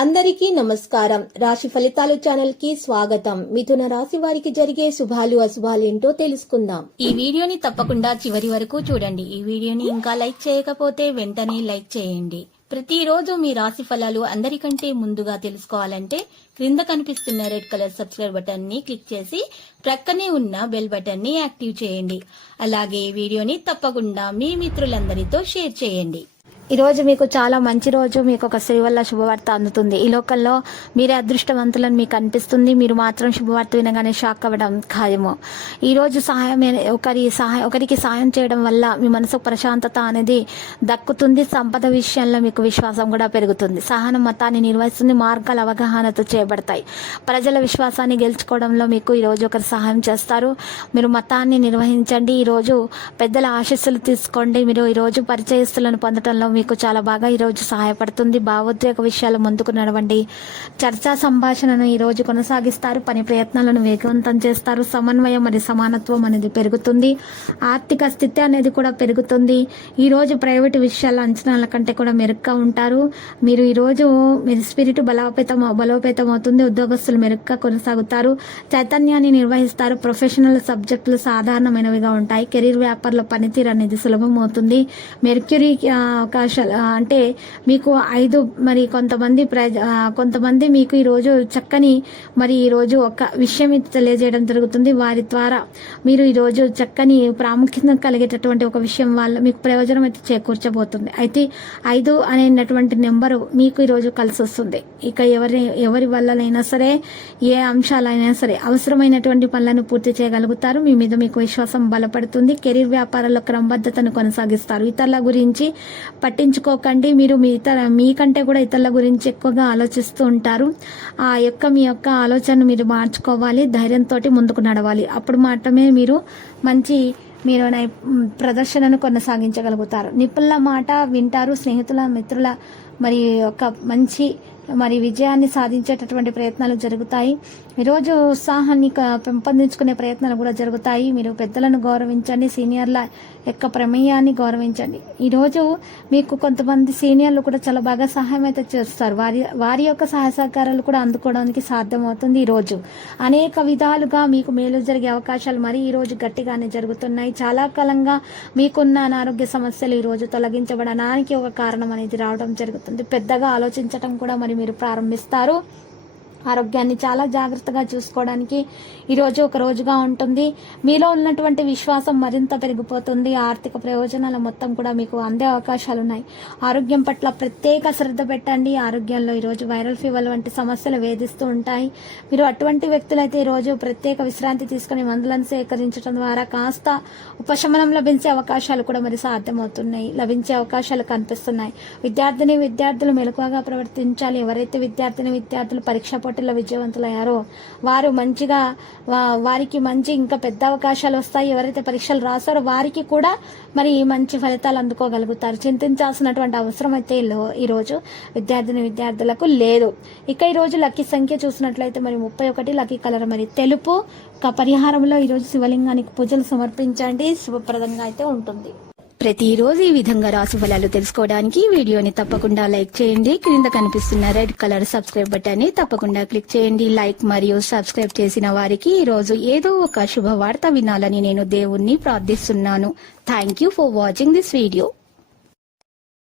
అందరికీ నమస్కారం. రాశి ఫలితాలు ఛానల్ కి స్వాగతం. మిథున రాశి వారికి జరిగే శుభాలు అశుభాలు ఏంటో తెలుసుకుందాం. ఈ వీడియోని తప్పకుండా చివరి వరకు చూడండి. ఈ వీడియోని ఇంకా లైక్ చేయకపోతే వెంటనే లైక్ చేయండి. ప్రతిరోజు మీ రాశి ఫలాలు అందరికంటే ముందుగా తెలుసుకోవాలంటే క్రింద కనిపిస్తున్న రెడ్ కలర్ సబ్స్క్రైబ్ బటన్ ని క్లిక్ చేసి ప్రక్కనే ఉన్న బెల్ బటన్ ని యాక్టివ్ చేయండి. అలాగే ఈ వీడియోని తప్పకుండా మీ మిత్రులందరితో షేర్ చేయండి. ఈ రోజు మీకు చాలా మంచి రోజు. మీకు ఒక స్త్రీ వల్ల శుభవార్త అందుతుంది. ఈ లోకంలో మీరే అదృష్టవంతులని మీకు అనిపిస్తుంది. మీరు మాత్రం శుభవార్త వినగానే షాక్ అవ్వడం ఖాయము. ఈ రోజు ఒకరికి సాయం చేయడం వల్ల మీ మనసుకు ప్రశాంతత అనేది దక్కుతుంది. సంపద విషయంలో మీకు విశ్వాసం కూడా పెరుగుతుంది. సహనం మతాన్ని నిర్వహిస్తుంది. మార్గాల అవగాహనతో చేయబడతాయి. ప్రజల విశ్వాసాన్ని గెలుచుకోవడంలో మీకు ఈ రోజు ఒకరు సహాయం చేస్తారు. మీరు మతాన్ని నిర్వహించండి. ఈ రోజు పెద్దల ఆశీస్సులు తీసుకోండి. మీరు ఈ రోజు పరిచయస్తులను పొందడంలో మీకు చాలా బాగా ఈరోజు సహాయపడుతుంది. భావోద్వేగ విషయాలు ముందుకు నడవండి. చర్చా సంభాషణను ఈరోజు కొనసాగిస్తారు. పని ప్రయత్నాలను వేగవంతం చేస్తారు. సమన్వయం మరియు సమానత్వం అనేది పెరుగుతుంది. ఆర్థిక స్థితి అనేది కూడా పెరుగుతుంది. ఈరోజు ప్రైవేటు విషయాల అంచనాల కంటే కూడా మెరుగ్గా ఉంటారు. మీరు ఈరోజు మీరు స్పిరిట్ బలోపేతం అవుతుంది. ఉద్యోగస్తులు మెరుగ్గా కొనసాగుతారు. చైతన్యాన్ని నిర్వహిస్తారు. ప్రొఫెషనల్ సబ్జెక్టులు సాధారణమైనవిగా ఉంటాయి. కెరీర్ వ్యాపారంలో పనితీరు అనేది సులభం అవుతుంది. మెర్క్యూరీ అంటే మీకు 5 మరి కొంతమంది మీకు ఈరోజు చక్కని మరి ఈరోజు ఒక విషయం తెలియజేయడం జరుగుతుంది. వారి ద్వారా మీరు ఈరోజు చక్కని ప్రాముఖ్యత కలిగేటటువంటి ఒక విషయం వల్ల మీకు ప్రయోజనం అయితే చేకూర్చబోతుంది. అయితే 5 అనేటటువంటి నెంబరు మీకు ఈరోజు కలిసి వస్తుంది. ఇక ఎవరి వల్లనైనా సరే ఏ అంశాలైనా సరే అవసరమైనటువంటి పనులను పూర్తి చేయగలుగుతారు. మీ మీద మీకు విశ్వాసం బలపడుతుంది. కెరీర్ వ్యాపారాల్లో క్రమబద్ధతను కొనసాగిస్తారు. ఇతరుల గురించి పట్టించుకోకండి. మీరు మీకంటే కూడా ఇతరుల గురించి ఎక్కువగా ఆలోచిస్తూ ఉంటారు. మీ యొక్క ఆలోచనను మీరు మార్చుకోవాలి. ధైర్యంతో ముందుకు నడవాలి. అప్పుడు మాత్రమే మీరు ప్రదర్శనను కొనసాగించగలుగుతారు. నిపుణుల మాట వింటారు. స్నేహితుల మిత్రుల మరి ఒక మంచి విజయాన్ని సాధించేటటువంటి ప్రయత్నాలు జరుగుతాయి. ఈరోజు ఉత్సాహాన్ని పెంపొందించుకునే ప్రయత్నాలు కూడా జరుగుతాయి. మీరు పెద్దలను గౌరవించండి. సీనియర్ల యొక్క ప్రమేయాన్ని గౌరవించండి. ఈరోజు మీకు కొంతమంది సీనియర్లు కూడా చాలా బాగా సహాయం అయితే చేస్తారు. వారి యొక్క సహాయ సహకారాలు కూడా అందుకోవడానికి సాధ్యమవుతుంది. ఈరోజు అనేక విధాలుగా మీకు మేలు జరిగే అవకాశాలు మరి ఈరోజు గట్టిగానే జరుగుతున్నాయి. చాలా కాలంగా మీకున్న అనారోగ్య సమస్యలు ఈరోజు తొలగించబడడానికి ఒక కారణం అనేది రావడం జరుగుతుంది. పెద్దగా ఆలోచించడం కూడా మీరు ప్రారంభిస్తారు. ఆరోగ్యాన్ని చాలా జాగ్రత్తగా చూసుకోవడానికి ఈరోజు ఒక రోజుగా ఉంటుంది. మీలో ఉన్నటువంటి విశ్వాసం మరింత పెరిగిపోతుంది. ఆర్థిక ప్రయోజనాల మొత్తం కూడా మీకు అందే అవకాశాలు ఉన్నాయి. ఆరోగ్యం పట్ల ప్రత్యేక శ్రద్ధ పెట్టండి. ఆరోగ్యంలో ఈరోజు వైరల్ ఫీవర్ వంటి సమస్యలు వేధిస్తూ ఉంటాయి. మీరు అటువంటి వ్యక్తులైతే ఈరోజు ప్రత్యేక విశ్రాంతి తీసుకుని మందులను సేకరించడం ద్వారా కాస్త ఉపశమనం లభించే అవకాశాలు కూడా సాధ్యమవుతున్నాయి. లభించే అవకాశాలు కనిపిస్తున్నాయి. విద్యార్థులు మెలకువగా ప్రవర్తించాలి. ఎవరైతే విద్యార్థులు పరీక్ష పోటీల్లో విజయవంతులయ్యారో వారికి మంచి ఇంకా పెద్ద అవకాశాలు వస్తాయి. ఎవరైతే పరీక్షలు రాస్తారో వారికి కూడా మంచి ఫలితాలు అందుకోగలుగుతారు. చింతించాల్సినటువంటి అవసరం అయితే ఈరోజు విద్యార్థులకు లేదు. ఇక ఈరోజు లక్కీ సంఖ్య చూసినట్లయితే 31 లక్కీ కలర్ తెలుపు. పరిహారంలో ఈరోజు శివలింగానికి పూజలు సమర్పించండి. శుభప్రదంగా అయితే ఉంటుంది. ప్రతిరోజు ఈ విధంగా రాశి ఫలాలు తెలుసుకోవడానికి వీడియోని తప్పకుండా లైక్ చేయండి. క్రింద కనిపిస్తున్న రెడ్ కలర్ సబ్స్క్రైబ్ బటన్ ని తప్పకుండా క్లిక్ చేయండి. లైక్ మరియు సబ్స్క్రైబ్ చేసిన వారికి ఈ రోజు ఏదో ఒక శుభవార్త వినాలని నేను దేవుణ్ణి ప్రార్థిస్తున్నాను. Thank you for watching this video.